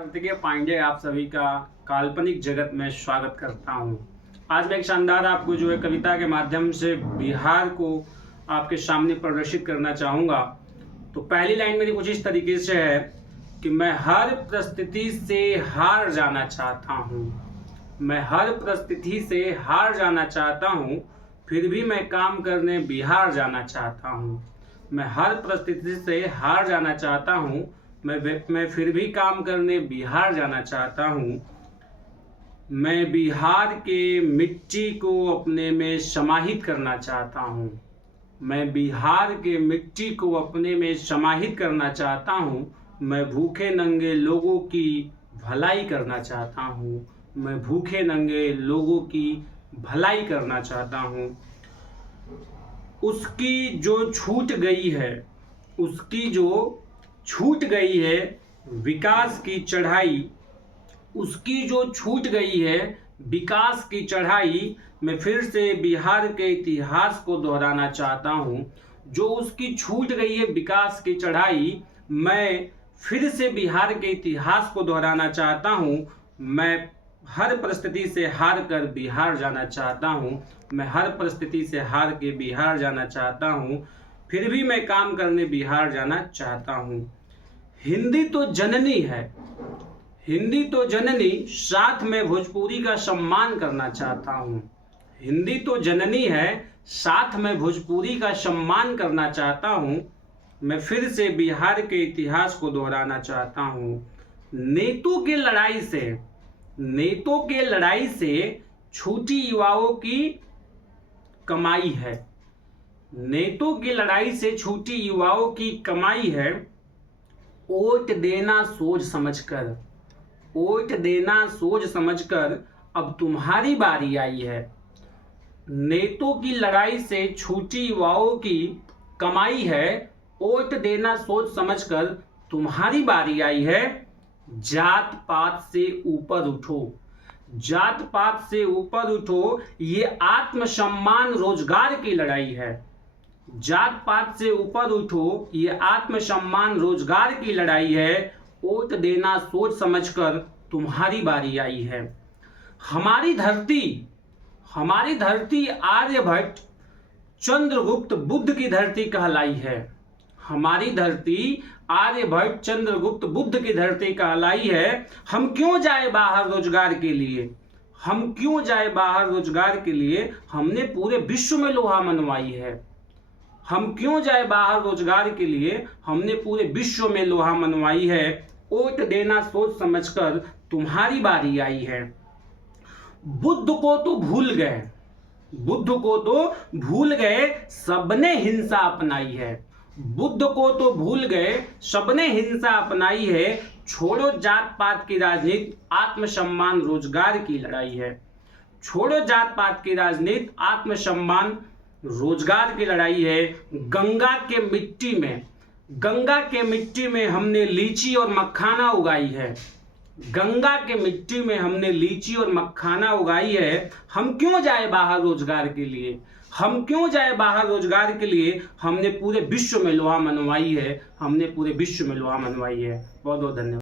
कार्तिकेय पांडे आप सभी का काल्पनिक जगत में स्वागत करता हूं। आज मैं एक शानदार आपको जो है कविता के माध्यम से बिहार को आपके सामने प्रदर्शित करना चाहूँगा। तो पहली लाइन मेरी कुछ इस तरीके से है कि मैं हर परिस्थिति से हार जाना चाहता हूँ। मैं हर परिस्थिति से हार जाना चाहता हूँ, फिर भी मैं काम करने बिहार जाना चाहता हूँ। मैं हर परिस्थिति से हार जाना चाहता हूँ, मैं फिर भी काम करने बिहार जाना चाहता हूँ। मैं बिहार के मिट्टी को अपने में समाहित करना चाहता हूँ। मैं बिहार के मिट्टी को अपने में समाहित करना चाहता हूँ। मैं भूखे नंगे लोगों की भलाई करना चाहता हूँ। मैं भूखे नंगे लोगों की भलाई करना चाहता हूँ। उसकी जो छूट गई है, उसकी जो छूट गई है विकास की चढ़ाई, उसकी जो छूट गई है विकास की चढ़ाई, मैं फिर से बिहार के इतिहास को दोहराना चाहता हूँ। जो उसकी छूट गई है विकास की चढ़ाई, मैं फिर से बिहार के इतिहास को दोहराना चाहता हूँ। मैं हर परिस्थिति से हार कर बिहार जाना चाहता हूँ। मैं हर परिस्थिति से हार के बिहार जाना चाहता हूँ, फिर भी मैं काम करने बिहार जाना चाहता हूँ। हिंदी तो जननी है, हिंदी तो जननी, साथ में भोजपुरी का सम्मान करना चाहता हूँ। हिंदी तो जननी है, साथ में भोजपुरी का सम्मान करना चाहता हूँ। मैं फिर से बिहार के इतिहास को दोहराना चाहता हूँ। नेतों की लड़ाई से, नेतों के लड़ाई से छूटी युवाओं की कमाई है। नेतों की लड़ाई से छूटी युवाओं की कमाई है। वोट देना सोच समझकर, वोट देना सोच समझकर, अब तुम्हारी बारी आई है। नेतों की लड़ाई से छूटी युवाओं की कमाई है। वोट देना सोच समझकर, तुम्हारी बारी आई है। जात पात से ऊपर उठो, जात पात से ऊपर उठो, ये आत्मसम्मान रोजगार की लड़ाई है। जात पात से ऊपर उठो, ये आत्मसम्मान रोजगार की लड़ाई है। वोट देना सोच समझकर, तुम्हारी बारी आई है। हमारी धरती, हमारी धरती आर्यभट्ट चंद्रगुप्त बुद्ध की धरती कहलाई है। हमारी धरती आर्यभट्ट चंद्रगुप्त बुद्ध की धरती कहलाई है। हम क्यों जाए बाहर रोजगार के लिए, हम क्यों जाए बाहर रोजगार के लिए, हमने पूरे विश्व में लोहा मनवाई है। हम क्यों जाए बाहर रोजगार के लिए, हमने पूरे विश्व में लोहा मनवाई है। वोट देना सोच समझकर, तुम्हारी बारी आई है। बुद्ध को तो भूल गए, बुद्ध को तो भूल गए, सबने हिंसा अपनाई है। बुद्ध को तो भूल गए, सबने हिंसा अपनाई है। छोड़ो जात पात की राजनीति, आत्मसम्मान रोजगार की लड़ाई है। छोड़ो जात पात की राजनीति, आत्मसम्मान रोजगार की लड़ाई है। गंगा के मिट्टी में, गंगा के मिट्टी में हमने लीची और मखाना उगाई है। गंगा के मिट्टी में हमने लीची और मखाना उगाई है। हम क्यों जाए बाहर रोजगार के लिए, हम क्यों जाए बाहर रोजगार के लिए, हमने पूरे विश्व में लोहा मनवाई है। हमने पूरे विश्व में लोहा मनवाई है। बहुत बहुत धन्यवाद।